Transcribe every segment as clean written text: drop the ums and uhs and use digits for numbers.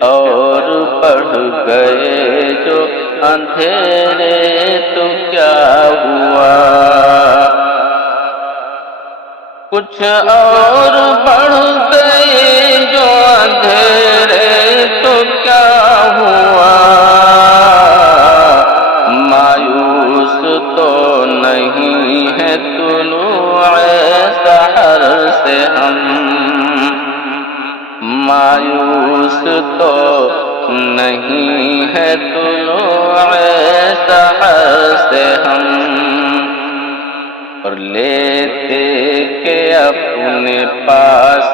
اور بڑھ گئے جو اندھیرے تو کیا ہوا؟ کچھ اور بڑھ گئے جو اندھیرے تو کیا ہوا؟ مایوس تو نہیں ہے طلوع سحر سے ہم، مایوس تو نہیں ہے طلوع سحر سے ہم، اور لیتے کہ اپنے پاس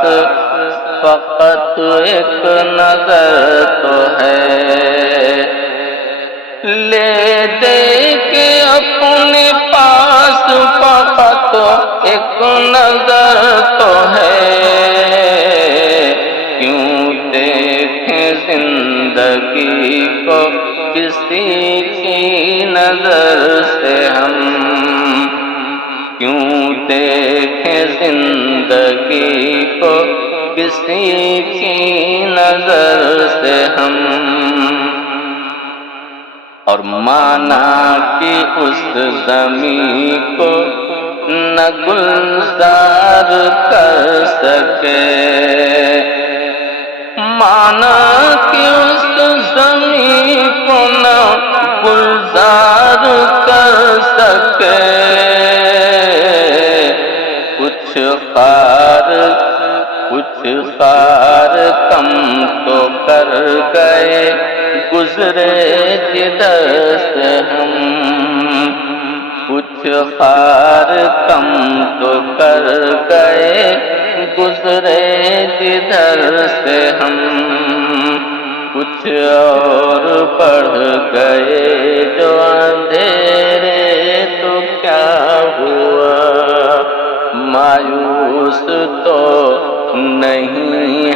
فقط ایک نظر تو ہے، لے دے کے اپنے پاس فقط ایک نظر تو ہے، کیوں دیکھیں زندگی کو کسی کی نظر سے ہم، کیوں دیکھیں زندگی کو کسی کی نظر سے ہم، اور مانا کہ اس زمین کو نہ گلزار کر سکے، مانا کہ اس زمین کو نہ گلزار کر سکے، کچھ خار کم تو کر گئے گزرے جدھر سے ہم، کچھ خار کم تو کر گئے گزرے جدھر سے ہم، کچھ اور بڑھ گئے جو اندھیرے تو کیا ہوا؟ مایوس تو نہیں